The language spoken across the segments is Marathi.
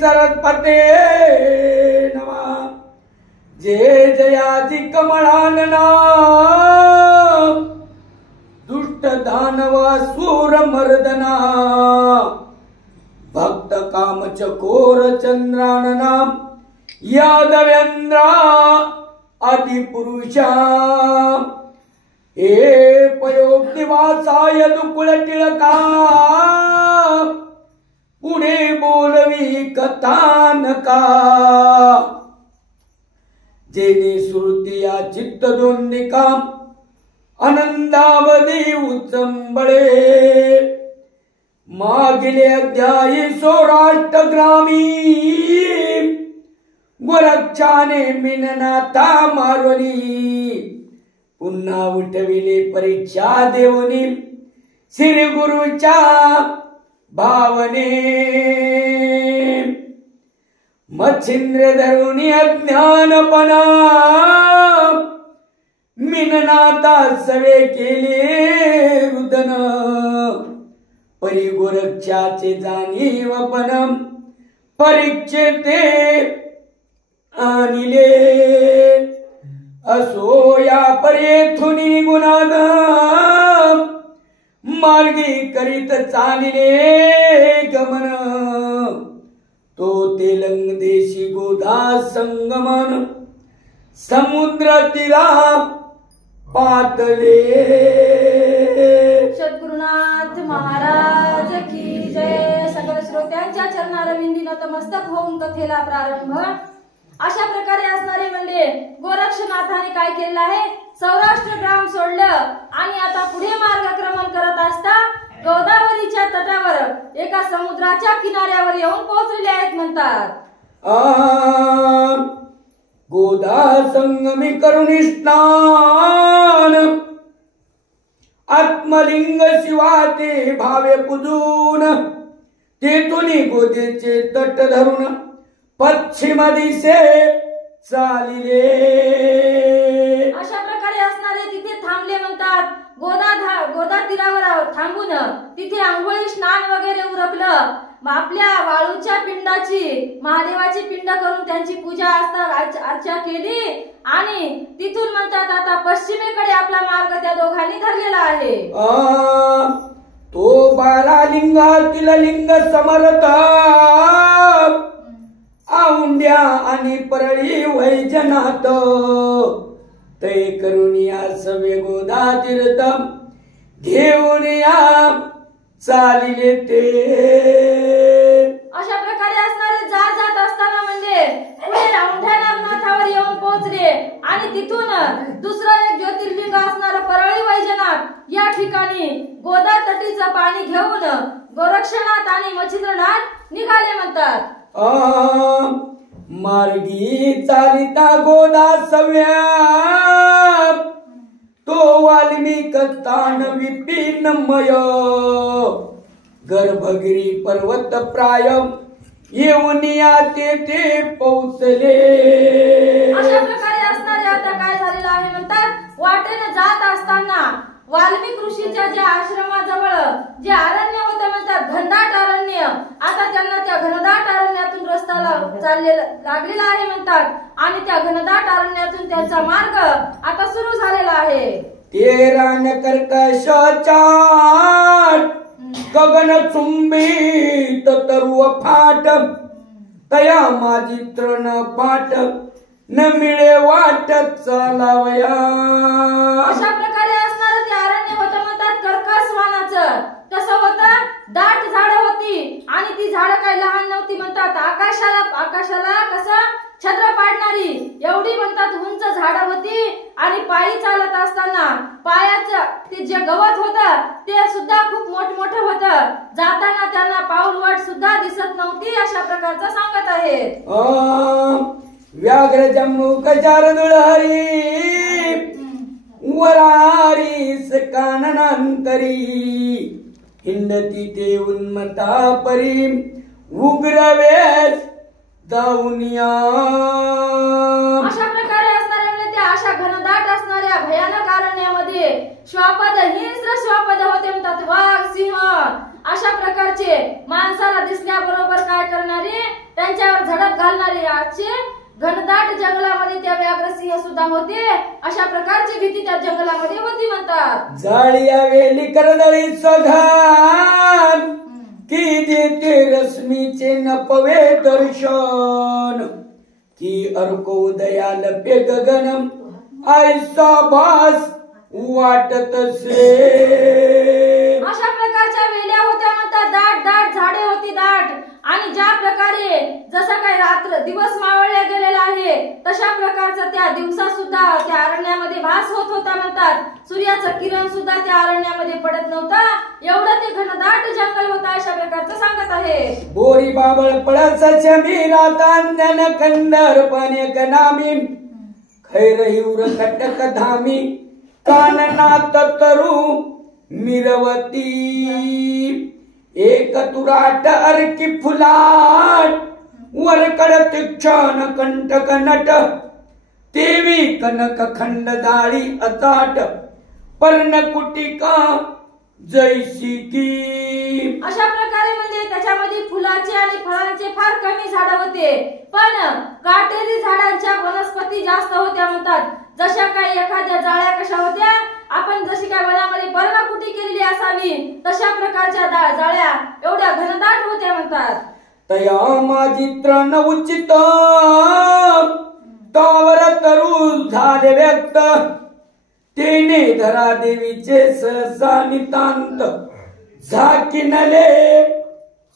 सरस्वते नमः। जय जयाजी कमळानना दुष्ट दानवासुर मर्दना भक्त काम चकोर चंद्रानना यादवेंद्रा आदिपुरुषा हे पयोग दिवासाय दुकुळ टिळका पुढे बोलवी कथानका जेने श्रुतिया चित्त दोन्निका आनंदावधी उचंबळे मागिले अध्यायी सौराष्ट्रग्रामी गोरक्षाने मिननाथा मारवणी पुन्हा उठविले परीक्षा देवनी श्री गुरुच्या भावने मच्छिंद्र धरुणी अज्ञानपणा मिननाथा सवे केले रुदन परी गोरक्षाचे जाणीवपण परीक्षेते आणिले असो या परेथुनी गुणाद मार्गी करीत चालिले गमन तो तेलंग देशी गोधा संगमन समुद्र तीरा पातले। सद्गुरुनाथ महाराज की जय। सगळ्या श्रोत्यांच्या चरणारविंदी नतमस्तक होऊन कथेला प्रारंभ। अशा प्रकारे असणारे म्हणजे गोरक्षनाथाने काय केलं आहे, सौराष्ट्र ग्राम सोडलं आणि आता पुढे मार्गक्रमण करत असता गोदावरीच्या तटावर एका समुद्राच्या किनाऱ्यावर येऊन पोहोचलेले आहेत म्हणतात। गोदा संगमी करुणी स्नान आत्मलिंग शिवाते भावे पूजून तेथुनी गोदेचे तट धरून पश्चिम दिशे चालिले। अशा प्रकारे असणारे तिथे थांबले म्हणतात। गोदा तीरावर थांबून तिथे आंघोळी स्नान वगैरे उरकलं, आपल्या वाळूच्या पिंडाची महादेवाची पिंड करून त्यांची पूजा अर्चा केली आणि तिथून म्हणतात आता पश्चिमेकडे आपला मार्ग त्या दोघांनी धरलेला आहे। तो बालालिंगातील लिंग समर्थ औंड्या आणि परळी वैजनाथ ते करुनिया सवे गोदा तीर्थ घेऊन या चालिले ते। अशा प्रकारे असणारे जात असताना म्हणजे पुढे औंढ्या नागनाथावर येऊन पोहोचले आणि तिथून दुसरं एक ज्योतिर्लिंग असणारं परळी वैजनाथ या ठिकाणी गोदा तटीचं पाणी घेऊन गोरक्षनाथ आणि मच्छिंद्रनाथ निघाले म्हणतात। मार्गी चालिता गोदा सव्या तो वाल्मिक तान विपिनमय गर्भगिरी पर्वत प्राय येऊन या तेथे पोचले। अशा प्रकारे असणारे आता काय झालेलं आहे म्हणतात, वाटेने जात असताना वाल्मिक ऋषीच्या ज्या आश्रमाजवळ जे अरण्य होते म्हणतात घनदाट अरण्य, आता त्यांना त्या घनदाट अरण्यातून रस्ता लागलेला आहे म्हणतात आणि त्या घनदाट अरण्यातून त्यांचा मार्ग आता सुरू झालेला आहे। तेरा कर्कश चाट गगन चुंबित तरुव फाट तया माझी तृण पाट न मिळे वाट चालावया। अशा प्रकारे असणारं ते अरण्य होतं म्हणतात कर्कश वानाचं। कसं होतं, दाट झाडं होती आणि ती झाडं काही लहान नव्हती म्हणतात, आकाशाला कसं छत्र पाडणारी एवढी म्हणतात उंच झाडं होती आणि पायी चालत असताना पायाचं ते जे गवत होतं ते सुद्धा खूप मोठमोठं होतं, जाताना त्यांना पाऊलवाट सुद्धा दिसत नव्हती अशा प्रकारचं सांगत आहेत। व्याघ्र जम्मू कचारदुळ हरी वरारीस काननांतरी हिंडती ते उन्मता परी उग्रवेश दाउनिया। अशा प्रकारे असणाऱ्या म्हणजे त्या अशा घनदाट असणाऱ्या भयानक अरण्यामध्ये श्वापद हिंस्र श्वापद होते म्हणतात, वाघ सिंह अशा प्रकारचे माणसाला दिसल्याबरोबर काय करणारे त्यांच्या असणारे आजचे घनदाट जंगलामध्ये त्या व्याघ्रसिंह सुद्धा होते. अशा प्रकारची भीती त्या जंगलामध्ये होती म्हणतात. जाळिया वेली करदळी सघान की देते रश्मीचे नपवे दर्शन की अर्को उदयाल पे गगनम ऐसा भास वाटत से. अशा प्रकारच्या वेल्या होत्या म्हणतात. दाट दाट झाडे होती दाट आणि ज्या प्रकारे जसं काही रात्र दिवस मावळल्या गेलेला आहे तशा प्रकारचा त्या दिवसा सुद्धा त्या अरण्यामध्ये भास होत होता म्हणतात. सूर्याचं किरण सुद्धा त्या अरण्यामध्ये पडत नव्हता. एवढं ते घनदाट जंगल होता अशा प्रकारचं सांगत आहे. बोरी बाबळ पळसाच्या मीरातांजन कंदर पाने कनामी खैर हिवर कटक धामी काननात तरू मिरवती एक तुराट अर्की फुलाट वरकड तीक्षण कंटक नट तेवी कनक खंड दाळी अताट पर्णकुटिका जैसी की. अशा प्रकारे म्हणजे त्याच्यामध्ये फुलाचे आणि फळांचे फार कमी झाड होते पण काटेरी झाडांच्या वनस्पती जास्त होत्या म्हणतात. जशा काही एखाद्या जाळ्या कशा होत्या आपण जशी काय वनामध्ये पर्णकुटी केलेली असावी तशा प्रकारच्या जाळ्या एवढ्या घनदाट होत्या म्हणतात. तया माझी तृण उचित तावर तरु झाले व्यक्त तेने धरा देवीचे सहसा नितांत झाकिनले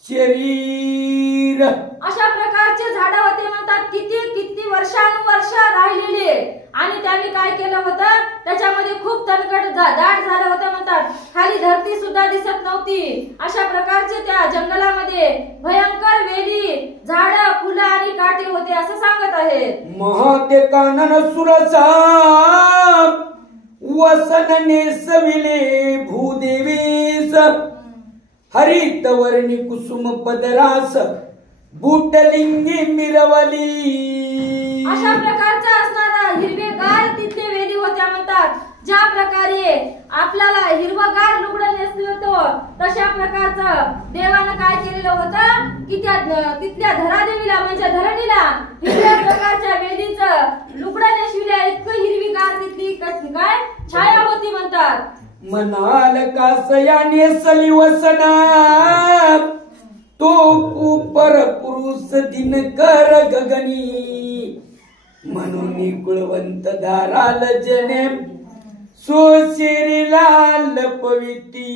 शरीर. अशा प्रकारचे झाड होते म्हणतात. किती किती वर्षानुवर्ष राहिलेले आणि त्यांनी काय केलं होतं त्याच्यामध्ये खूप तणकट दाट झालं होतं म्हणतात. खाली धरती सुद्धा दिसत नव्हती. अशा प्रकारचे त्या जंगलामध्ये भयंकर वेली झाड फुलं आणि काटे होते असं सांगत आहेत. महाते कानन सुरसा वसन नेसविले भूदेवीस हरित वर्णी कुसुम पदरास बुटलिंगी मिरवली. अशा प्रकारचा असणारा हिरवेगार तिथले वेली होत्या म्हणतात. ज्या प्रकारे आपल्याला हिरवगार लुगडं नेसलं होतं तशा प्रकारचं देवानं काय केलेलं होतं की त्या तिथल्या धरादेवीला म्हणजे धरणीला हिरव्या प्रकारच्या वेलीचं लुगडं नेसविल्या. इतकं हिरवीगार तिथली काय छाया होती म्हणतात. मनाल कासया नेसली वसना तो उपर पुरुष दिनकर गगनी म्हणून कुळवंत दाराल जने सोशिरीला लपविती.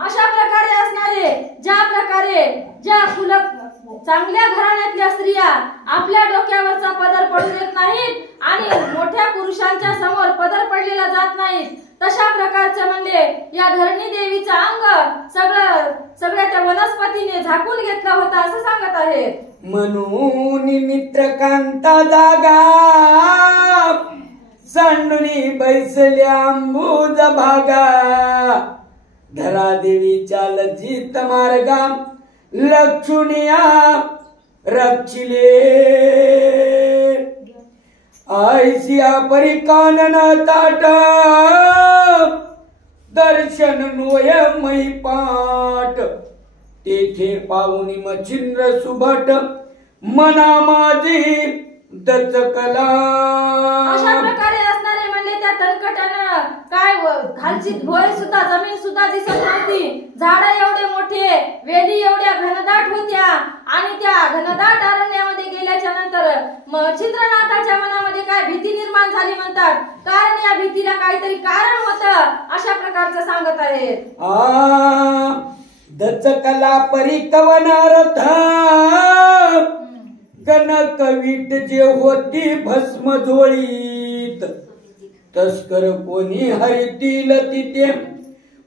अशा प्रकारे असणारे ज्या चांगल्या घराण्यातल्या स्त्रिया आपल्या डोक्यावरचा पदर पडू देत नाहीत आणि मोठ्या पुरुषांच्या समोर पदर पडलेला जात नाहीत तशा प्रकारचं म्हणजे या धरणी देवीचं अंग सगळ्या त्या वनस्पतीने झाकून घेतलं होतं असं सांगत आहे. म्हणून मित्रकांता जागा सांडुनी बैसल्या अंबुज भागा धरा देवीच्या लज्जित मार्गा लक्षुनिया रक्षिले ऐसिया परिकानन ताट दर्शन नोय मैपाट तेथे पाहुनी मच्छिंद्र सुभट मना माझी दचकला. अशा प्रकारे असणारे म्हणले त्या तणकटानं काय खालची भोय सुद्धा जमीन सुद्धा दिसत नव्हती. झाड एवढे मोठे वेली एवढ्या घनदाट होत्या आणि त्या घनदाट अरण्यामध्ये गेल्याच्या नंतर मच्छिंद्रनाथाच्या मनामध्ये काय भीती निर्माण झाली म्हणतात. कारण या भीतीला काहीतरी कारण होतं अशा प्रकारचं सांगत आहेत. दचकला परिकवनार्थ कनक वीट जे होती भस्म जोळीत तस्कर कोणी हरितील तिथे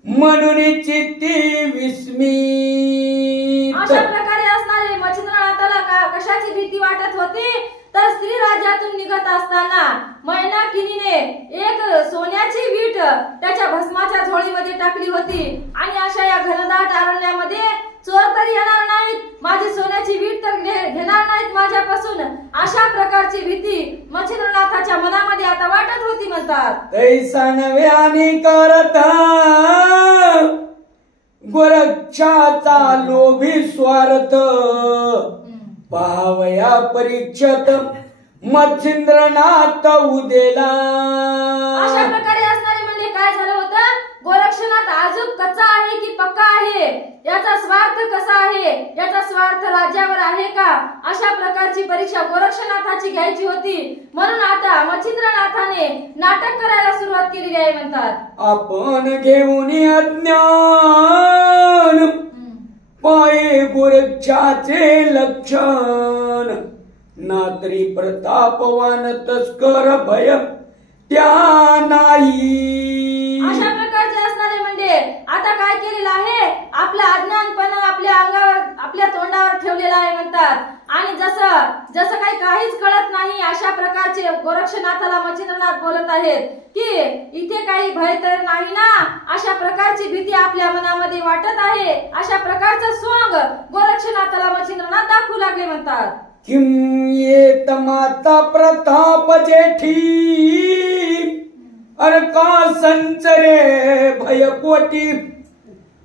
म्हणून चित्ती विस्मित. अशा प्रकारे असणारे मच्छिंद्रनाथाला कशाची भीती वाटत होती तर स्त्री राज्यातून निघत असताना मैनाकिनीने एक सोन्याची वीट त्याच्या भस्माच्या झोळीमध्ये टाकली होती आणि अशा या घनदाट अरण्यामध्ये चोर तरी येणार नाहीत, माझी सोन्याची वीट तर घेणार नाहीत माझ्यापासून, अशा प्रकारची भीती मच्छिंद्रनाथाच्या मनामध्ये आता वाटत होती म्हणतात. ऐसा नव्हे आणि करता गोरक्षाचा लोभी स्वार्थ पाहावया परीक्षत मच्छिंद्रनाथ उदेला. अशा प्रकारे असणारे म्हणजे काय झालं होतं, गोरक्षनाथ अजून कच्चा आहे की पक्का आहे, याचा स्वार्थ कसा आहे, याचा स्वार्थ राज्यावर आहे का, अशा प्रकारची परीक्षा गोरक्षनाथाची घ्यायची होती. म्हणून आता मच्छिंद्रनाथाने नाटक करायला सुरुवात केलेली आहे म्हणतात. आपण घेऊन अज्ञान पाये गोरक्षाचे लक्षण, नातरी प्रतापवान तस्कर भय त्या नाही. अशा प्रकारचे असणारे म्हणजे आता काय केलेलं आहे, आपला अज्ञानपण आपल्या अंगावर आपल्या तोंडावर ठेवलेला आहे म्हणतात. आणि जसं काही काहीच कळत नाही अशा प्रकारचे गोरक्षनाथाला मच्छिंद्रनाथ बोलत आहेत की इथे काही भय तर नाही ना, अशा प्रकारची भीती आपल्या मनामध्ये वाटत आहे. अशा प्रकारचं सोंग गोरक्षनाथाला मच्छिंद्रनाथ दाखवू लागले म्हणतात. किम येत माता प्रताप जेठी अरका संचरे भयपोटी,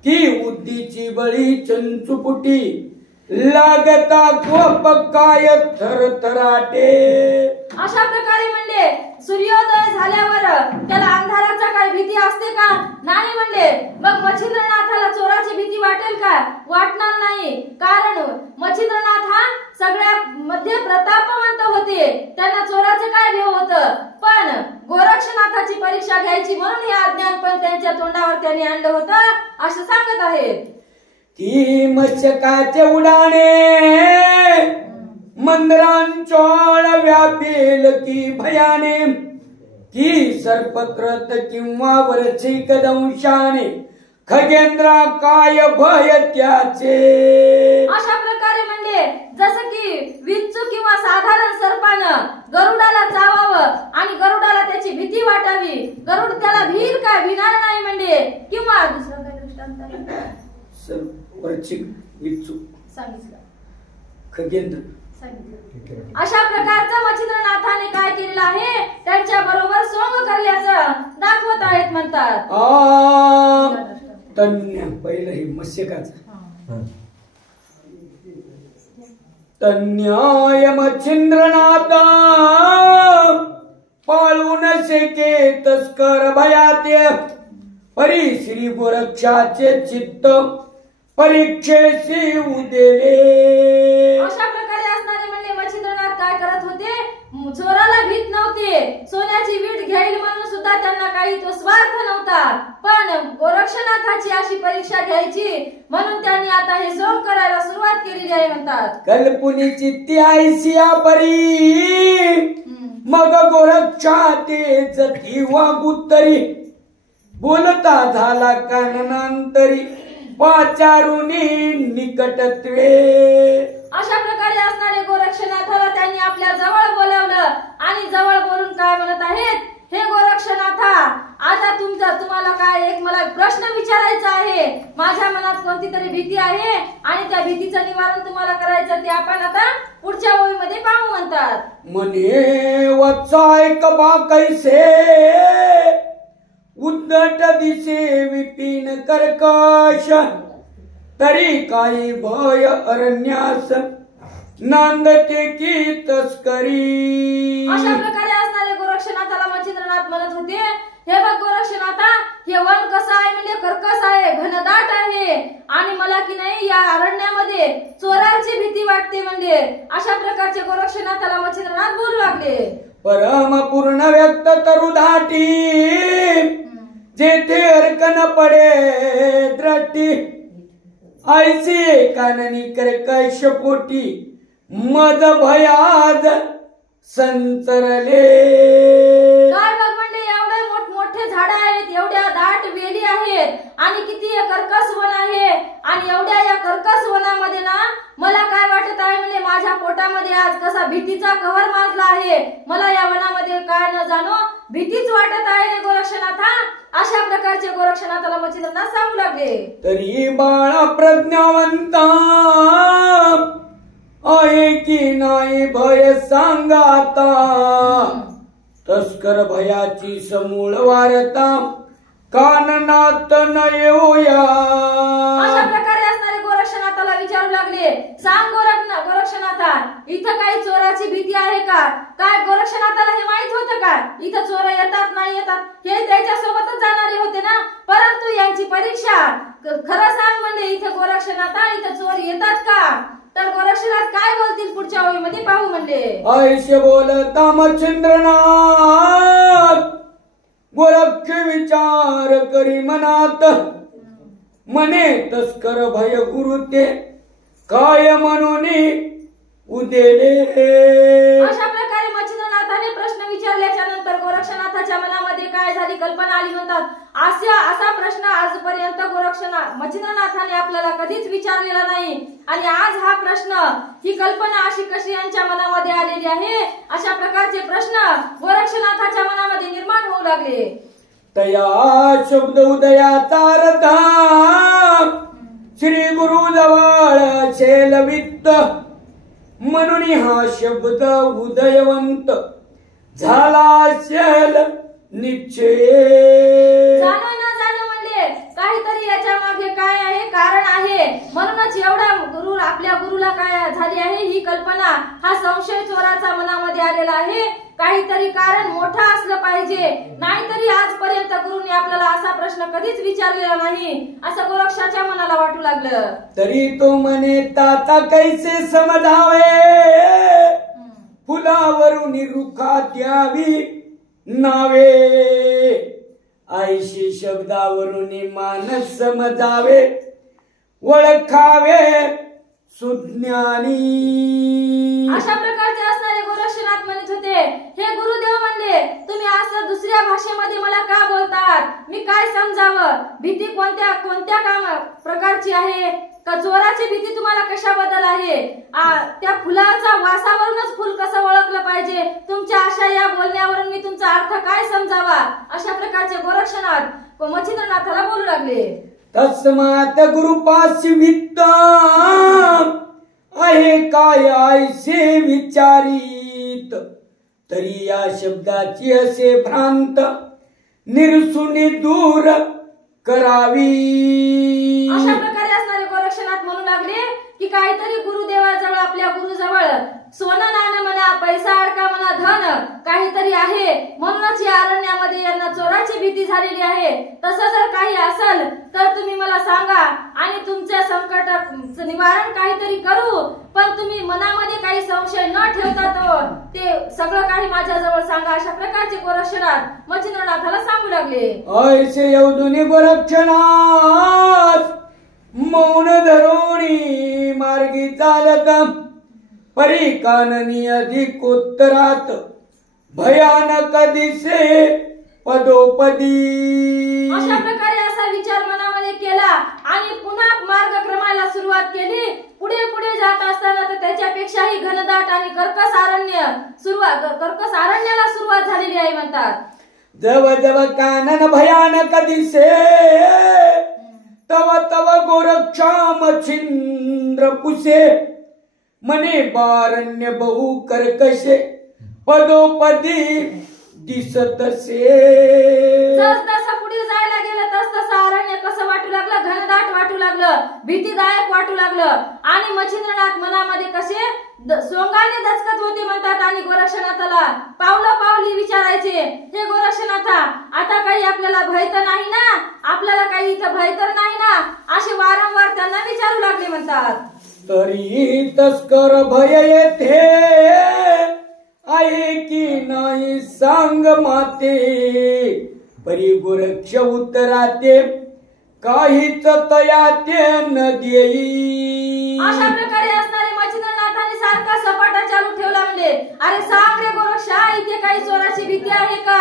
की उद्दीची बळी चंचुपुटी लागता कोप काय थरथराटे. अशा प्रकारे म्हणजे सूर्योदय झाल्यावर त्याला अंधाराचा काय भीती असते का, नाही म्हणले. मग मच्छिंद्रनाथाला चोराची भीती वाटेल का, वाटणार नाही. कारण मच्छिंद्रनाथ हा सगळ्या मध्ये प्रतापवंत होते, त्यांना चोराचे काय भेव होतं. पण गोरक्षनाथाची परीक्षा घ्यायची म्हणून हे अज्ञानपण त्यांच्या तोंडावर त्यांनी आणलं होतं असं सांगत आहेत. ती मत्स्यकाचे उडाणे मंदरांचोळ व्यापेल की भयाने, की सर्पक्रत किंवा वरचिक दंशाने खगेंद्रा काय भय त्याचे. अशा प्रकारे म्हणजे जसं की विंचू किंवा साधारण सर्पानं गरुडाला चावावं आणि गरुडाला त्याची भीती वाटावी, गरुड त्याला भील काय, भिणार नाही म्हणजे. किंवा दुसरं काय दृष्टांत वरचिक विंचू सांगितलं, खगेंद्र सांगितलं. अशा प्रकारचं मच्छिंद्रनाथाने काय केलेलं आहे, त्यांच्या बरोबर सोंग करल्याचं दाखवत आहेत म्हणतात. तन्य पहिलं हे मत्स्यकाचं तन्याय मच्छिंद्रनाथ पाळून शेके तस्कर भयाते, परी श्री गोरक्षाचे चित्त परीक्षेशी उदेले. अशा प्रकारे असणारे म्हणजे मच्छिंद्रनाथ काय करत होते, चोराला भीत नव्हते, सोन्याची वीट घेईल म्हणून सुद्धा त्यांना काही तो स्वार्थ नव्हता. पण गोरक्षनाथाची अशी परीक्षा घ्यायची म्हणून त्यांनी आता हे सोंग करायला सुरुवात केलेली आहे म्हणतात. कल्पुनी चित्ती आयसिया परी मग गोरक्षाते जती वागुतरी, बोलता झाला काननांतरी पाचारुनी निकटत्वे. अशा प्रकारे असणारे गोरक्षनाथाला त्यांनी आपल्या जवळ बोलावलं आणि जवळ बोलून काय म्हणत आहेत, हे गोरक्षनाथा आता तुम्हाला काय एक मला प्रश्न विचारायचा आहे, माझ्या मनात कोणती तरी भीती आहे आणि त्या भीतीचं निवारण तुम्हाला करायचं ते आपण आता पुढच्या ओळीमध्ये पाहू म्हणतात. म्हणे वत्साय कबा कैसे उद्धट दिसे विपिन कर्कश, तरी काही भय अरण्यास नांदते की तस्करी. अशा प्रकारे असणारे गोरक्षनाथाला मच्छिंद्रनाथ म्हणत होते, हे बघ गोरक्षनाथा, हे वन कसं आहे म्हणजे कर्कश आहे, घनदाट आहे आणि मला की नाही या अरण्यामध्ये चोरांची भीती वाटते. म्हणजे अशा प्रकारचे गोरक्षनाथाला मच्छिंद्रनाथ बोलू लागले. परम पूर्ण व्यक्त तरुधाटी जेथे अर्कन पडे द्रष्टी, ऐसे काननी कर्कश पोटी मद भयाद संचरले. काय बघ म्हणजे एवढे मोठमोठे झाड आहेत, एवढ्या दाट वेली आहेत आणि किती कर्कश वन आहे आणि एवढ्या या कर्कश वनामध्ये ना मला काय वाटत आहे म्हणजे माझ्या पोटामध्ये आज कसा भीतीचा कहर माजला आहे. मला या वनामध्ये काय न जाणो भीतीच वाटत आहे रे गोरक्षनाथा. अशा प्रकारचे गोरक्षनाथाला मच्छिंद्रनाथ सांगू लागले. तरी बाळा प्रज्ञावंता आहे की नाही भय सांगा आता, तस्कर भयाची समूळ वार्ता काननात न येऊया. अशा प्रकारे असणारे गोरक्षनाथाला विचारू लागले, सांग गोरक्षनाथा होता. इथं काही चोराची भीती आहे का? काय गोरक्षनाथाला हे माहित होतं का इथं चोर येतात नाही येतात? हे त्याच्यासोबतच जाणारे होते ना. परंतु यांची परीक्षा खरं सांग म्हणजे इथं गोरक्षनाथा इथं चोर येतात का? तर गोरक्षनाथ काय बोलतील पुढच्या ओळीमध्ये पाहू म्हणले. ऐसे बोलता मच्छिंद्रनाथ गोरक्ष विचार करी मनात मने तस्कर भय गुरु ते काय म्हणून उदेले. अशा प्रकारे मच्छिंद्रनाथाने प्रश्न विचारल्याच्या नंतर गोरक्षनाथाच्या मनामध्ये काय झाली कल्पना आली म्हणतात. असा प्रश्न आजपर्यंत मच्छिंद्रनाथाने आपल्याला कधीच विचारलेला नाही. आणि आज हा प्रश्न ही कल्पना अशी कशी यांच्या मनामध्ये आलेली आहे. अशा प्रकारचे प्रश्न गोरक्षनाथाच्या मनामध्ये निर्माण होऊ लागले. तया शब्द उदयाचा अर्थ श्री गुरु जवळ शेलवित्त म्हणून हा शब्द उदयवंत झाला शेल निश्चय. जाणो न जाणो म्हणले काहीतरी याच्या मागे काय आहे कारण आहे. म्हणूनच एवढा आपल्या गुरुला काय झाली आहे ही कल्पना हा संशय चोराचा मनामध्ये आलेला आहे. काहीतरी कारण मोठं असलं पाहिजे नाहीतरी आजपर्यंत गुरुने आपल्याला असा प्रश्न कधीच विचारलेला नाही असं गोरक्षाच्या मनाला वाटू लागलं. तरी तो म्हणे ताता कैसे समजावे फुलावरून रुखा द्यावी नावे ऐशी शब्दावरून मानस समजावे ओळखावे सुज्ञानी. अशा प्रकारचे असणारे गोरक्षनाथ म्हणत होते हे गुरुदेव म्हणले तुम्ही असं दुसऱ्या भाषेमध्ये मला का बोलतात? मी काय समजावं? भीती कोणत्या प्रकारची आहे? का चोराची भीती तुम्हाला कशाबद्दल आहे? त्या फुलाचा वासावरूनच फुल कसं ओळखलं पाहिजे? तुमच्या अशा या बोलण्यावरून मी तुमचा अर्थ काय समजावा? अशा प्रकारचे गोरक्षनाथ मच्छिंद्रनाथाला बोलू लागले. तस्मात गुरुपाशी वित्त आहे काय ऐसे विचारित तरी या शब्दाची असे भ्रांत निरसुनी दूर करावी. अशा प्रकारे असणारे गोरक्षनाथ म्हणू लागले की काहीतरी गुरुदेवाजवळ आपल्या गुरुजवळ सोनं नाणं म्हणा पैसा अडका म्हणा धन काहीतरी आहे. म्हणूनच या अरण्यामध्ये यांना चोराची भीती झालेली आहे. तसं जर काही असेल तर तुम्ही मला सांगा आणि तुमच्या संकटाचं निवारण काहीतरी करू. पण तुम्ही मनामध्ये काही संशय न ठेवता तो ते सगळं काही माझ्याजवळ सांगा. अशा प्रकारचे गोरक्षनाथ मच्छिंद्रनाथाला सांगू लागले. ऐसे येऊदुनी गोरक्षनाथ मौन धरोणी मार्गी चालत परी काननी अधिक उत्तरात भयानक दिसे पदोपदी. अशा प्रकारे असा विचार मनामध्ये केला आणि पुन्हा मार्गक्रमाला सुरुवात केली. पुढे पुढे जात असताना तर त्याच्यापेक्षाही घनदाट आणि कर्कश अरण्याला सुरुवात झालेली आहे म्हणतात. जव जव कानन भयानक दिसे तव तव गोरक्षा मच्छिंद्र पुसे मने बारण्य बहु कर्कशे पदोपदी दिसतसे. जसं पुढे जायला गेलं तसं अरण्य कसं वाटू लागलं? घनदाट वाटू लागलं, भीतीदायक वाटू लागलं. आणि मच्छिंद्रनाथ मनामध्ये कसे सोंगाने दचकत होते म्हणतात. आणि गोरक्षनाथाला पावलं पावली विचारायचे हे गोरक्षनाथा आता काही आपल्याला भय तर नाही ना? आपल्याला काही इथं भय तर नाही ना? असे वारंवार त्यांना विचारू लागले म्हणतात. तरी तस्कर भय येथे आहे की नाही सांग माते परी गोरक्ष उत्तराते काहीच तयाते न देई. अशा प्रकारे असणारे मच्छिंद्रनाथाने सारखा सपाटा चालू ठेवला म्हणजे अरे सांग रे गोरक्षा इथे काही चोराची भीती आहे का?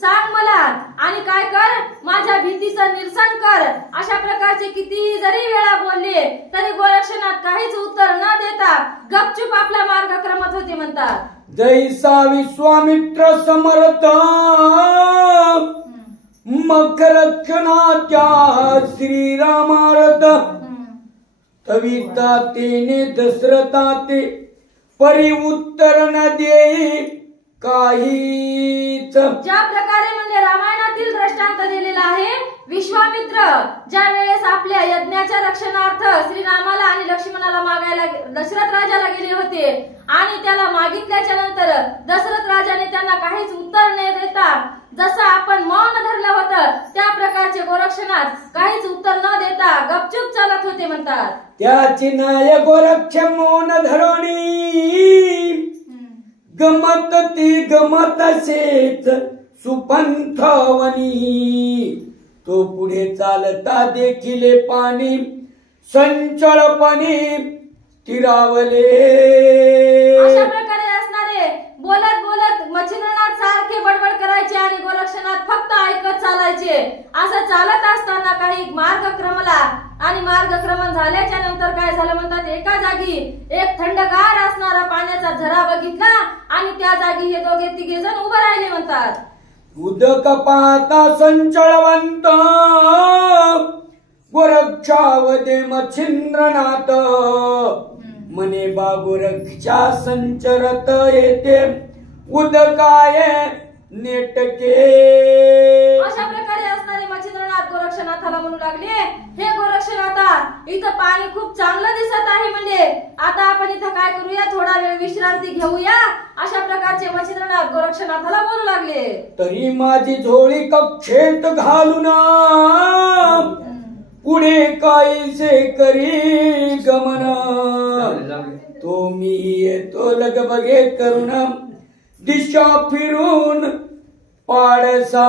सांग मला आणि काय कर माझ्या भीतीचं निरसन कर. अशा प्रकारचे किती जरी वेळा बोलले तरी गोरक्षनाथ काहीच उत्तर न देता गपचूप आपला मार्गक्रमत होते म्हणतात. जैसा विश्वामित्र समर्थ मखरक्षणाच्या श्रीरामारथ कविता तेने दशरथा ते परी उत्तर न देई काहीच. ज्या प्रकारे म्हणजे रामायणातील दृष्टांत दिलेला आहे विश्वामित्र ज्या वेळेस आपल्या यज्ञाच्या रक्षणार्थ श्रीरामाला आणि लक्ष्मणाला मागायला दशरथ राजाला गेले होते होते आणि त्याला मागितल्याच्या नंतर दशरथ राजाने त्यांना काहीच उत्तर न देता जसं आपण मौन धरलं होतं त्या प्रकारचे गोरक्षनाथ काहीच उत्तर न देता गपचूप चालत होते म्हणतात. त्याची नाय गोरक्ष मौन धरोणी गमत ती गमत शेत सुपंथवनी. तो पुढे चालता देखिले पाणी संचळपणी स्थिरावले. अशा प्रकारे असणारे बोलत बोलत मच्छिंद्रनाथ सारखे बडबड करायचे आणि गोरक्षनाथ फक्त ऐकत चालायचे. असं चालत असताना काही मार्गक्रमला आणि मार्गक्रमण झाल्याच्या नंतर काय झालं म्हणतात, एका जागी एक थंडगार असणारा पाण्याचा झरा बघितला आणि त्या जागी हे दोघे तिघे जण उभे राहिले म्हणतात. उदक पाहता संचळवंत गोरक्षावदे मच्छिंद्रनाथ. मने बा गोरक्षा संचरत येते उदकाय नेटके. अशा प्रकारे असणारे मच्छिंद्रनाथ गोरक्षनाथाला म्हणू लागले, हे गोरक्षनाथा इथं पाणी खूप चांगलं दिसत आहे, म्हणजे आता आपण इथं काय करूया, थोडा वेळ विश्रांती घेऊया. अशा प्रकारचे मच्छिंद्रनाथ गोरक्षनाथाला बोलू लागले. तरी माझी झोळी कक्षेत घालून पुढे काहीसे करी गमन. तो मी येतो लगबगे करून दिशा फिरून पाडसा.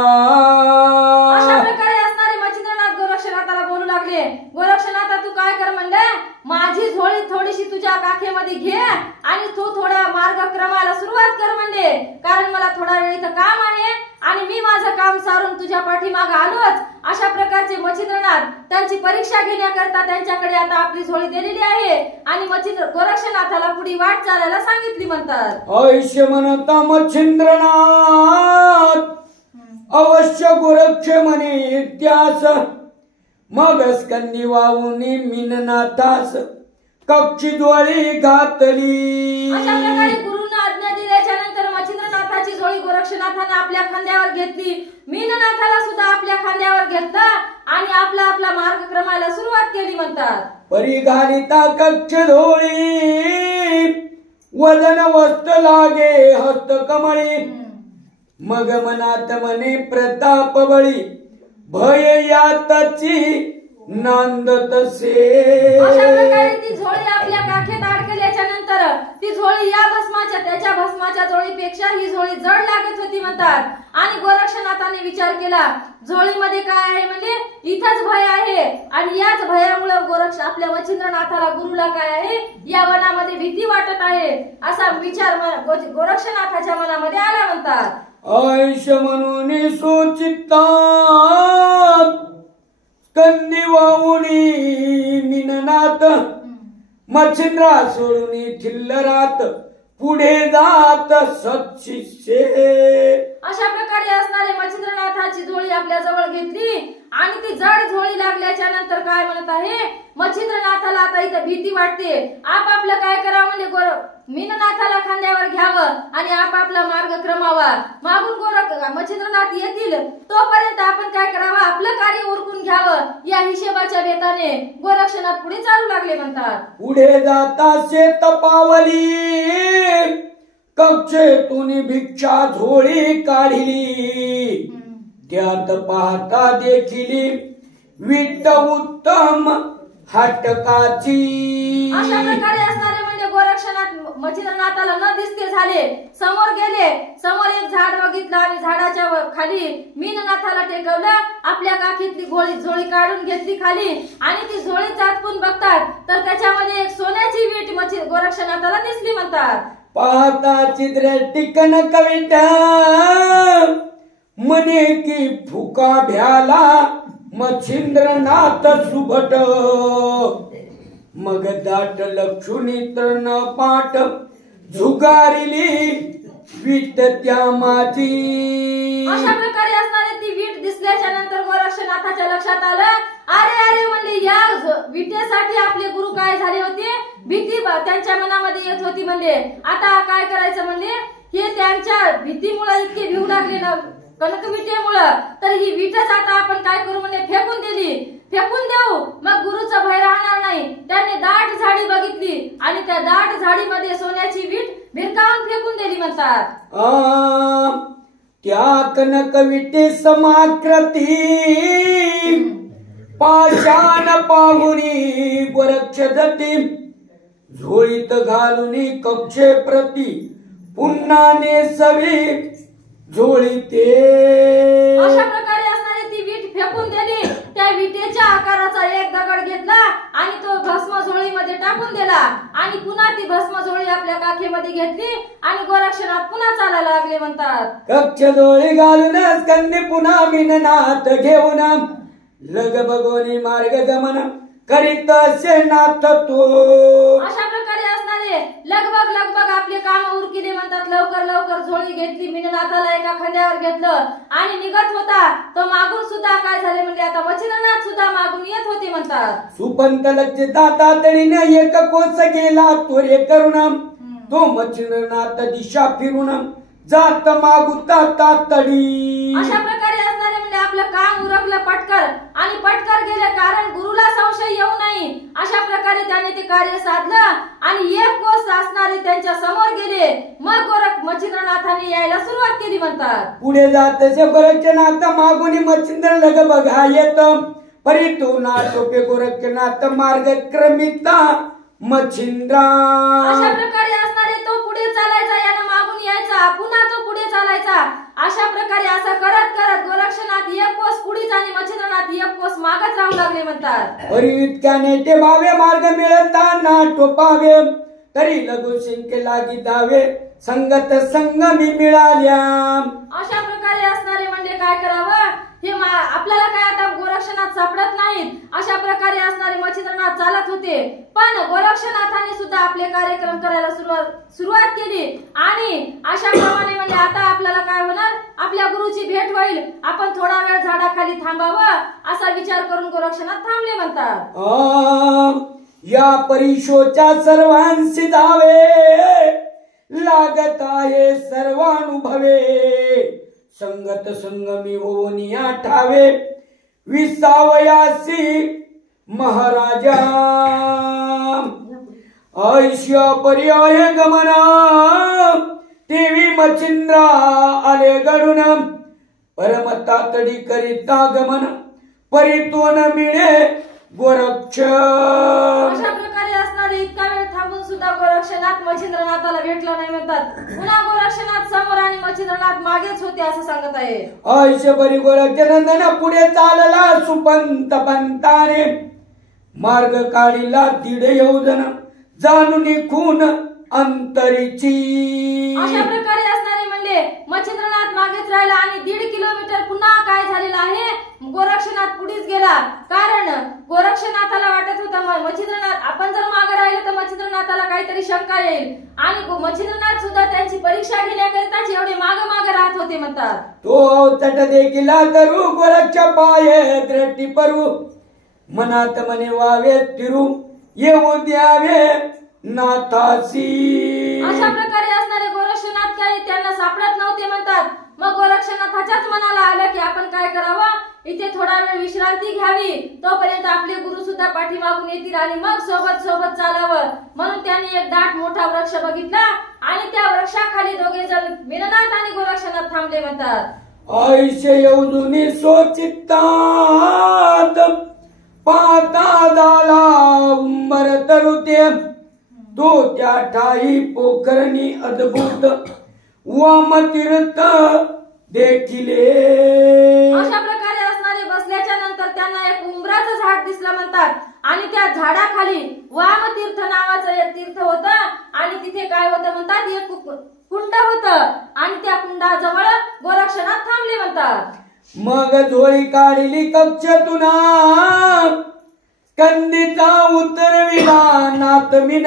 अशा प्रकारे असणारे मच्छिंद्रनाथ गोरक्षनाथाला बोलू लागले, गोरक्षनाथा तू काय कर म्हणले, माझी झोळी थोडीशी तुझ्या काखेमध्ये घे आणि तू थोडा मार्गक्रमाला सुरुवात कर म्हणले, कारण मला थोडा वेळ इथं काम आहे आणि मी माझं काम सारून तुझ्या पाठीमागे आलोच. अशा प्रकारचे मच्छिंद्रनाथ त्यांची परीक्षा घेण्याकरता त्यांच्याकडे आता आपली झोळी दिलेली आहे आणि गोरक्षनाथाला पुढे वाट चालायला सांगितली म्हणतात. ऐश्य म्हणता मच्छिंद्रनाथ अवश्य गोरक्ष म्हणे त्यास. मग स्कंदी वाहून मीननाथास कक्षी झोळी घातली. अशा प्रकारे गुरुंना आज्ञा दिल्याच्या नंतर मच्छिंद्रनाथाची झोळी गोरक्षनाथाने आपल्या खांद्यावर घेतली, मीननाथाला सुद्धा आपल्या खांद्यावर घेतला आणि आपला आपला मार्गक्रमाला सुरुवात केली म्हणतात. परी घालिता कक्ष झोळी वदन वस्त लागे हस्त कमळी. मग मनात मने प्रताप बळी भय यातची नांदत से. अशा प्रकारे ती झोळी आपल्या काखेत अडकल्याच्या नंतर ती झोळी या भस्माच्या त्याच्या भस्माच्या झोळीपेक्षा ही झोळी जड लागत होती म्हणतात. आणि गोरक्षनाथाने विचार केला, झोळीमध्ये काय आहे म्हणजे इथंच भय आहे आणि याच भयामुळे गोरक्ष आपल्या मच्छिंद्रनाथाला गुरुला काय आहे, या वनामध्ये भीती वाटत आहे असा विचार गोरक्षनाथाच्या मनामध्ये आला म्हणतात. ऐश म्हणून सुचित्तात कंदी वाहुनी मीननाथ मच्छिंद्रा सोडून थिल्लरात पुढे जात सत्शिष्ये. अशा प्रकारे असणारे मच्छिंद्रनाथाची झोळी आपल्या जवळ घेतली आणि ती जड झोळी लागल्याच्या नंतर काय म्हणत आहे, मच्छिंद्रनाथाला आता इथं भीती वाटते. आपापलं काय करावं म्हणजे मीननाथाला खांद्यावर घ्यावं आणि आपापला मार्ग क्रमावा. मागून मच्छिंद्रनाथ येतील तोपर्यंत आपण काय करावं, आपलं कार्य उरकून घ्यावं या हिशेबाच्या बेताने गोरक्षनाथ पुढे चालू लागले म्हणतात. पुढे जाता शेत पावली कक्षेतून भिक्षा झोळी काढली. त्यात पाहता देखिली विट्ट उत्तम हटकाची. अशा प्रकारे असणारे म्हणजे गोरक्षनाथ मच्छिंद्रनाथाला न दिसते झाले, समोर गेले, समोर एक झाड बघितलं आणि झाडाच्या खाली मीननाथाला टेकवलं, आपल्या काखीतली झोळी काढून घेतली खाली आणि ती झोळी चाचपून बघतात तर त्याच्यामध्ये एक सोन्याची वीट गोरक्षनाथाला दिसली म्हणतात. पाहता चिद्र टिकन कविता मने की फुका भ्याला मच्छिंद्रनाथ सुभट. मग दाट लक्षुनी तृण पाठ झुगारिली वीट त्या माझी. अशा प्रकारे असणारी ती वीट दिसल्याच्या नंतर गोरक्षनाथाच्या लक्षात आलं, अरे अरे म्हणले या विटेसाठी आपले गुरु काय झाले होते, भीती त्यांच्या मनामध्ये येत होती. म्हणले आता काय करायचं, म्हणले हे त्यांच्या भीतीमुळे इतके भिवू लागले ना कणकविटेमुळे, तर ही विटच आता आपण काय करू म्हणजे फेकून दिली, फेकून देऊ, मग गुरुचा भय राहणार नाही. त्याने दाट झाडी बघितली आणि त्या दाट झाडीमध्ये सोन्याची भिरकावून फेकून दिली म्हणतात. त्या कनक विटे समाकृती पाषाण पाहुणी गोरक्ष दती झोळीत घालून कक्षे प्रती पुन्हा नेसवी झोळीते. अशा प्रकारे असणारी ती वीट फेकून दिली. त्या विटेच्या आकाराचा एक दगड घेतला आणि तो भस्म झोळीमध्ये टाकून दिला आणि पुन्हा ती भस्म झोळी आपल्या काखेमध्ये घेतली आणि गोरक्षनाथ पुन्हा चालायला लागले म्हणतात. कक्ष झोळी घालूनच कन्नी पुन्हा मिननाथ घेऊन लग बगोनी मार्ग गमन करीत असे नाथ तो. अशा प्रकारे असणारे लगबग लगबग आपले काम उरकिले म्हणतात. लवकर लवकर झोळी घेतली, मिननाथाला एका खांद्यावर घेतलं आणि निघत होता. तो मागून सुद्धा काय झाले म्हणजे आता मच्छिंद्रनाथ सुद्धा मागून येत होते म्हणतात. सुपंत लज्जिता तातडीने एक कोस गेला त्वरे करुण तो मच्छिंद्रनाथ दिशा फिरून जात मागुता तातडी. अशा प्रकारे असणारे म्हणजे आपलं काम उरकलं पटकर आणि पटकर गेले, कारण गुरुला संशय येऊ नये अशा प्रकारे त्याने ते कार्य साधलं आणि एक कोस असणारे त्यांच्या समोर गेले. मग मच्छिंद्रनाथाने यायला सुरुवात केली म्हणतात. पुढे जातसे गोरक्षनाथ मागुनी मच्छिंद्र लग बघा येत परी तो ना टोपे गोरक्षनाथ मार्ग क्रमिता मच्छिंद्रा. अशा प्रकारे असणारे तो पुढे चालायचा, यानं मागून यायचा, पुन्हा तो पुढे चालायचा. अशा प्रकारे असं करत करत गोरक्षनाथ एक कोस पुढीच आणि मच्छिंद्रनाथ एक कोस मागच राहू लागले म्हणतात. परी इतक्याने ते भावे मार्ग मिळताना टोपावे तरी लघु शिंके लागी दावे संगत संगमी मिळाल्या. अशा प्रकारे असणारे म्हणजे काय करावं हे आपल्याला काय आता गोरक्षनाथ सापडत नाहीत. अशा प्रकारे असणारे मच्छिंद्रनाथ चालत होते, पण गोरक्षनाथाने सुद्धा आपले कार्यक्रम करायला सुरुवात केली आणि अशा प्रमाणे म्हणजे आता आपल्याला काय होणार, आपल्या गुरुची भेट होईल. आपण थोडा वेळ झाडाखाली थांबावं असा विचार करून गोरक्षनाथ थांबले म्हणतात. या परीशोच्या सर्वांशी धावे लागत आहे सर्वानुभवे संगत संगमी होऊन या ठावे विसावयासी महाराजा. ऐश्या पर्याय गमना देवी मच्छिंद्रा आले गडून परमता तडी करिता गमन परितोन मिळे गोरक्ष. अशा प्रकारे असणारे इतका वेळ थांबून सुद्धा गोरक्षनाथ मच्छिंद्रनाथाला भेटला नाही म्हणतात. पुन्हा गोरक्षनाथ समोर आणि मच्छिंद्रनाथ मागेच होते असं सांगत आहे. ऐशबरी गोरक्षनंदन पुढे चालला सुपंत पंताने मार्ग काढीला दीड योजन जाणून खून अंतरीची. अशा प्रकारे असणारे म्हणजे मच्छिंद्रनाथ मागेच राहिला आणि 1.5 किलोमीटर पुन्हा काय झालेलं आहे, गोरक्षनाथ पुढेच गेला. कारण गोरक्षनाथाला वाटत होतं मच्छिंद्रनाथ आपण जर मागे राहिलं तर मच्छिंद्रनाथाला काहीतरी शंका येईल आणि मच्छिंद्रनाथ सुद्धा त्यांची परीक्षा घेण्याकरिताच एवढे मागे मागे राहत होते म्हणतात. तो तट देखीला करू गोरक्ष पाये द्रटी परू मनात मने वावे तिरू येऊ द्यावे नाथासी. अशा प्रकारे असणारे गोरक्षनाथ काही त्यांना सापडत नव्हते म्हणतात. मग गोरक्षनाथाच्याच मनाला आलं की आपण काय करावं, इथे थोडा वेळ विश्रांती घ्यावी, तोपर्यंत आपले गुरु सुद्धा पाठीमागून येतील आणि मग सोबत सोबत चालावं. म्हणून त्यांनी एक दाट मोठा वृक्ष बघितला आणि त्या वृक्षाखाली दोघे जण मिननाथ आणि गोरक्षनाथ थांबले म्हणतात. ऐशे येऊनी सोचितात पाता दाला उंबर तरुते तो त्या ठाई पोखरणी अद्भुत वामतीर्थ देखिले. अशा प्रकारे असणारे बसल्याच्या नंतर त्यांना एक उंबराचं झाड दिसलं म्हणतात आणि त्या झाडाखाली वामतीर्थ नावाचं एक तीर्थ होतं आणि तिथे काय होतं म्हणतात, एक कुंड होतं आणि त्या कुंडाजवळ गोरक्षनाथ थांबले म्हणतात. मग झोळी काढली कक्षातून कंदीचा उतरविला नाथविन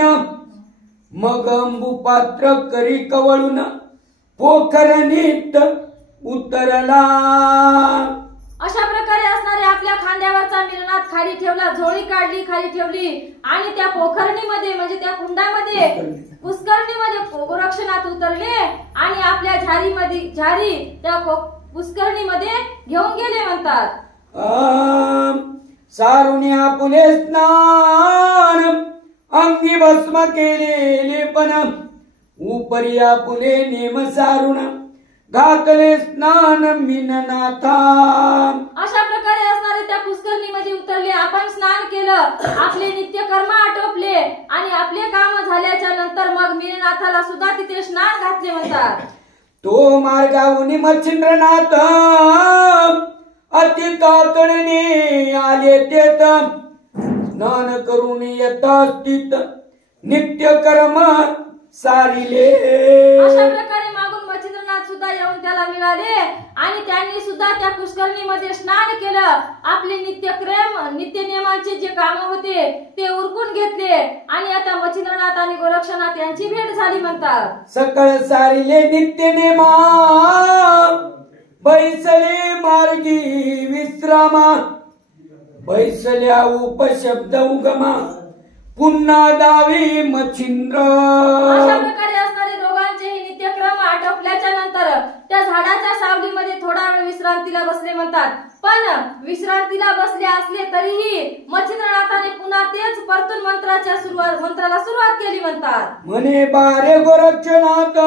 मग अंबू पात्र करी कवळून पोखरणीत उतरला. अशा प्रकारे असणारे आपल्या खांद्यावरचा मिरनाथ खाली ठेवला, झोळी काढली खाली ठेवली आणि त्या पोखरणीमध्ये म्हणजे त्या कुंडामध्ये पुष्करणीमध्ये गोरक्षनाथ उतरले आणि आपल्या झारी त्या पुष्करणीमध्ये घेऊन गेले म्हणतात. सारुणी आपुले स्नान अंगी भस्म केलेले पण उपरिया पुणे नेम सारुण घातले स्नान मीननाथा. अशा प्रकारे असणारे त्या पुष्करणीमध्ये उतरले. आपण स्नान केलं, आपले नित्य कर्म आटोपले आणि आपले काम झाल्याच्या नंतर मग मीननाथाला सुद्धा तिथे स्नान घातले म्हणतात. तो मार्गावून मच्छिंद्रनाथ अति तातडीने आले तेत स्नान करून येता स्थित नित्य कर्म सारिले. अशा प्रकारे मागून मच्छिंद्रनाथ सुद्धा येऊन त्याला मिळाले आणि त्यांनी सुद्धा त्या पुष्करणीमध्ये स्नान केलं. आपले नित्य नियमाचे जे काम होते ते उरकून घेतले आणि आता मच्छिंद्रनाथ आणि गोरक्षनाथ यांची भेट झाली म्हणतात. सकळ सारिले नित्य नेमा बैसले मार्गी विश्रामा बैसल्या उपशब्द उगमा पुन्हा दावी मच्छिंद्र. अशा प्रकारे असणारे दोघांचेही नित्यक्रम आटोपल्याच्या नंतर त्या झाडाच्या सावलीमध्ये थोडा वेळ विश्रांतीला बसले म्हणतात. पण विश्रांतीला बसले असले तरीही मच्छिंद्रनाथाने पुन्हा तेच परतून मंत्राला सुरुवात केली म्हणतात. म्हणे बारे गोरक्षनाथ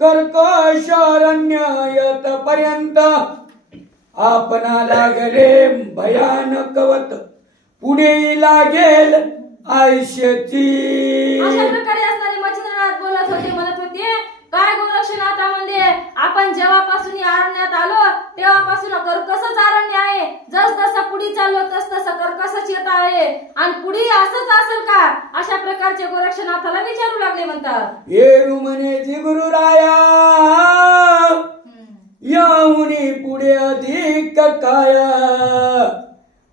कर्कशारण्य यत पर्यंत आपणा लागले भयानकवत पुढे लागेल आयुष्याची. अशा प्रकारे असणारे मच्छिंद्रनाथ बोलत होते, म्हणत होते, काय गोरक्षनाथा म्हणजे आपण जेव्हापासून या अरण्यात आलो तेव्हापासून कर्कशच अरण्य आहे. जसं पुढे चाललो तसं कर्कशच येत आहे आणि पुढे असंच असेल का? अशा प्रकारचे गोरक्षनाथाला विचारू लागले म्हणतात. येरू म्हणे जी गुरुराया याहुनी पुढे अधिक काय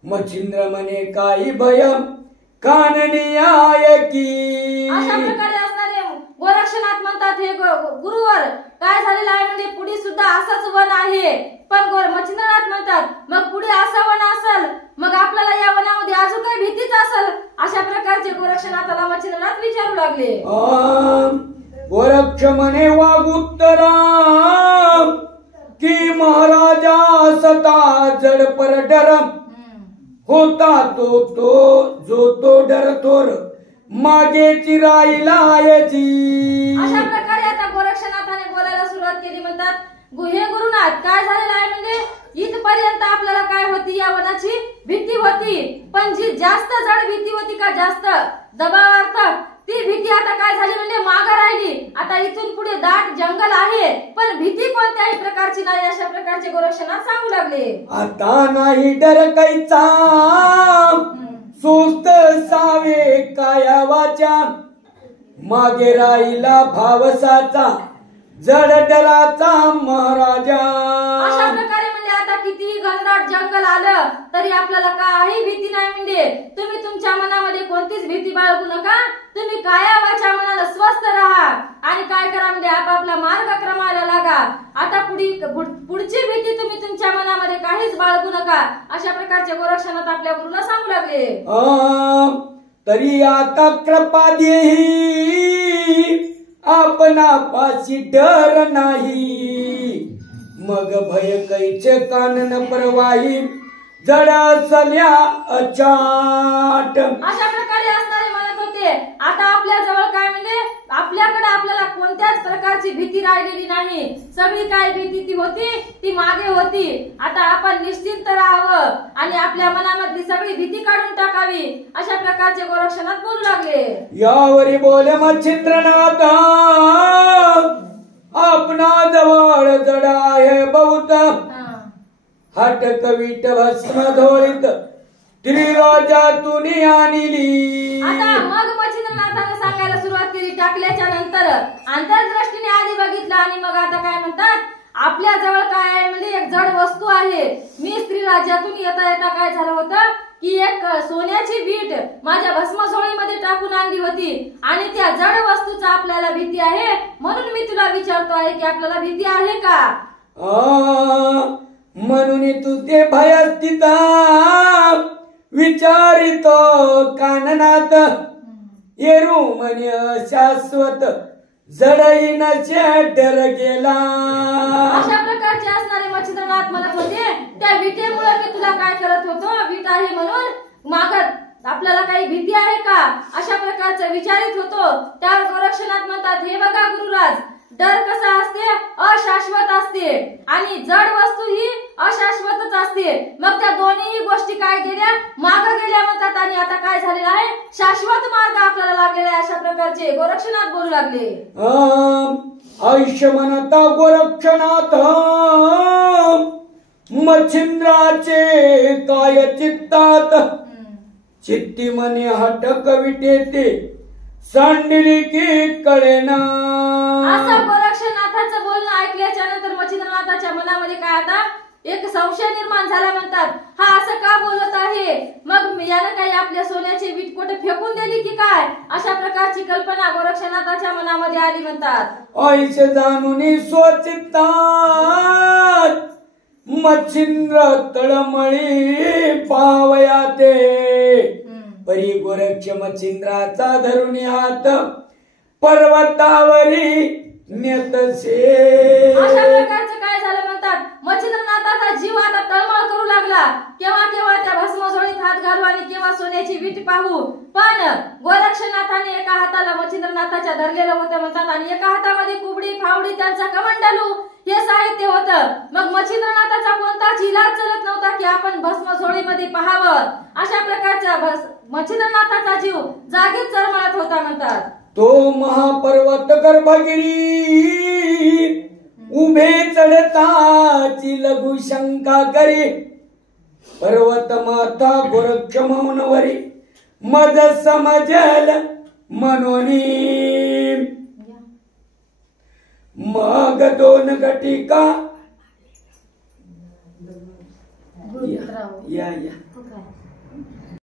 मच्छिंद्र म्हणे काही भयम काननीयाय की. अशा प्रकारे असणारे गोरक्षनाथ म्हणतात, हे गुरुवर काय झालेलं आहे म्हणजे पुढे सुद्धा असंच वन आहे. पण मच्छिंद्रनाथ म्हणतात, मग पुढे असं वन असेल मग आपल्याला या वनामध्ये अजून काही भीतीच असेल. अशा प्रकारचे गोरक्षनाथाला मच्छिंद्रनाथ विचारू लागले. गोरक्ष म्हणे वागुत्तरा की महाराजा सता जड पर डर होता तो डर थोर मागे चिराईलायची. अशा प्रकारे आता गोरक्षनाथाने बोलायला सुरुवात केली म्हणतात, हे गुरुनाथ काय झालेलं आहे म्हणजे इथपर्यंत आपल्याला काय होती या वनाची भीती होती. पण जी जास्त जड भीती होती का जास्त दबावार्थक ती भीती आता काय झाली म्हणजे मागे राहिली. आता इथून पुढे दाट जंगल आहे पण भीती कोणत्याही प्रकारची नाही. अशा प्रकारचे गोरक्षनाथ सांगू लागले. आता नाही डर कैचा सुस्त सावे काया वाचा मागे राहिला भावसाचा जड डराचा महाराजा. अशा प्रकारे म्हणजे आता कितीही घनदाट जंगल आलं तरी आपल्याला काही भीती नाही. म्हणजे तुम्ही तुमच्या मनामध्ये कोणतीच भीती बाळगू नका. तुम्ही काया वाचा मनाला स्वस्थ राहा आणि काय करा म्हणजे आपापला मार्ग क्रमाला लागा. आता पुढची भीती तुम्ही तुमच्या मनामध्ये काहीच बाळगू नका. अशा प्रकारचे गोरक्षनाथ आपल्या गुरुला सांगू लागले. तरी आता कृपा देही आपणापाशी डर नाही मग भय कैचे कानन परवाही जड असल्या अचाट. अशा प्रकारे असणारे म्हणत होते, आता आपल्या जवळ काय म्हणजे आपल्याकडे आपल्याला कोणत्याच प्रकारची भीती राहिलेली नाही. सगळी काय भीती ती होती ती मागे होती. आता आपण निश्चिंत राहावं आणि आपल्या मनामधली सगळी भीती काढून टाकावी. अशा प्रकारचे गोरक्षनाथ बोलू लागले. यावरी बोले मच्छिंद्रनाथ आपणा जवळ जड आहे बहुत हट कविट भस्म धोळीत त्रिराजातून आणली. आता मग मच्छिंद्रनाथाने सांगायला सुरुवात केली. टाकल्याच्या नंतर अंतर्दृष्टीने आधी बघितलं आणि मग आता काय म्हणतात, आपल्या जवळ काय आहे म्हणजे एक जड वस्तू आहे. मी स्त्री राज्यातून येता येता काय झालं होतं की एक सोन्याची वीट माझ्या भस्मझोळीमध्ये टाकून आणली होती आणि त्या जड वस्तूचा आपल्याला भीती आहे. म्हणून मी तुला विचारतो आहे की आपल्याला भीती आहे का? म्हणून तू ते भयस्थित विचारितो काननात येरू म्हणे शाश्वत जडईनाचे डर गेला. अशा प्रकारचे असणारे मच्छिंद्रनाथ म्हणत होते, त्या विटेमुळे मी तुला काय करत होतो, वीट आहे म्हणून मागत आपल्याला काही भीती आहे का अशा प्रकारचं विचारित होतो. त्यावर गोरक्ष डर कसा असते, अशाश्वत असते आणि जड वस्तू ही अशाश्वतच असते. मग त्या दोन्ही गोष्टी काय गेल्या, मागे गेल्या म्हणतात. आणि आता काय झालेलं आहे, शाश्वत मार्ग आपल्याला लागलेला आहे. अशा प्रकारचे गोरक्षनाथ बोलू लागले. आयुष्य म्हणता गोरक्षनाथ मच्छिंद्राचे काय चित्तात, चित्ती मने हटक विटेते सांडली की कळेना. असं गोरक्षनाथाचं बोलणं ऐकल्याच्या नंतर मच्छिंद्रनाथाच्या मनामध्ये काय आता एक संशय निर्माण झाला. म्हणतात हा असं का बोलत आहे, मग यानं काही आपल्या सोन्याची वीट कुठे फेकून दिली की काय, अशा प्रकारची कल्पना गोरक्षनाथाच्या मनामध्ये आली. म्हणतात आयुष्य जाणून स्वचित्तात मच्छिंद्र तळमळी पावया ते, परी गोरक्ष मच्छिंद्राचा धरून हात पर्वतावरी नेतसे. अशा प्रकारचं काय झालं म्हणतात, मच्छिंद्रनाथाचा जीव आता तळमळ करू लागला. केव्हा केव्हा त्या भस्मझोळीत हात घालू आणि केव्हा सोन्याची वीट पाहू. पण गोरक्षनाथाने एका हाताला मच्छिंद्रनाथाच्या धरलेलं होतं म्हणतात आणि एका हातामध्ये कुबडी फावडी त्यांचा कमंडलू हे साहित्य होतं. मग मच्छिंद्रनाथाचा कोणताच इलाज चलत नव्हता की आपण भस्मझोळीमध्ये पाहावं. अशा प्रकारचा मच्छिंद्रनाथाचा जीव जागीच चरमळत होता. म्हणतात तो महापर्वत गर्भगिरी उभे चढताची लघु शंका करी, पर्वत माता गोरक्ष मौनवरी मज समजल मनोनी. मग दोन घटिका या